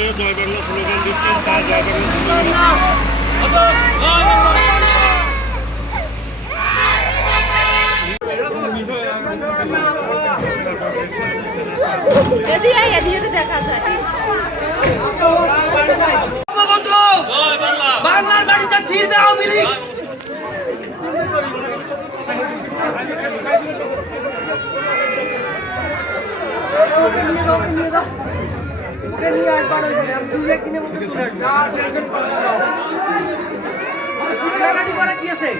মাঠে জয় বাংলা স্লোগান দিচ্ছেন, তার জয় বাংলা দেখা যায় বাংলার বাড়িতে ফিরবে আওয়ামী লীগ। কি আছে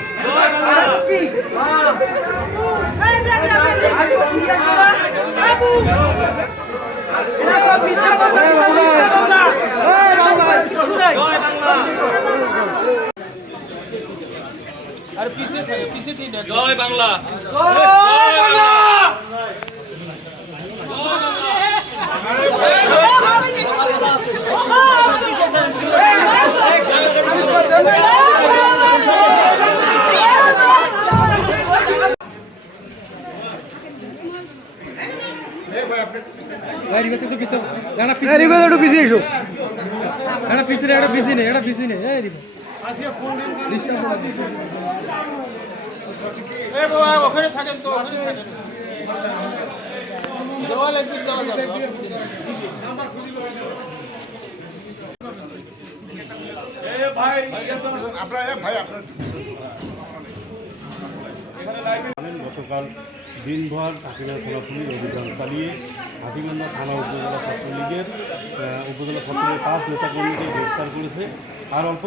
জয় বাংলা। ওখানে থাকেন তো দেওয়াল একদিন দেওয়া যাবে। গতকাল দিনভর হাতিগঞ্জ থানা পুলিশ অভিযান চালিয়ে হাতিগঞ্জ থানা উপজেলা ছাত্রলীগের উপজেলা ছাত্রলীগের 5 নেতাকর্মীকে গ্রেফতার করেছে। আর অল্প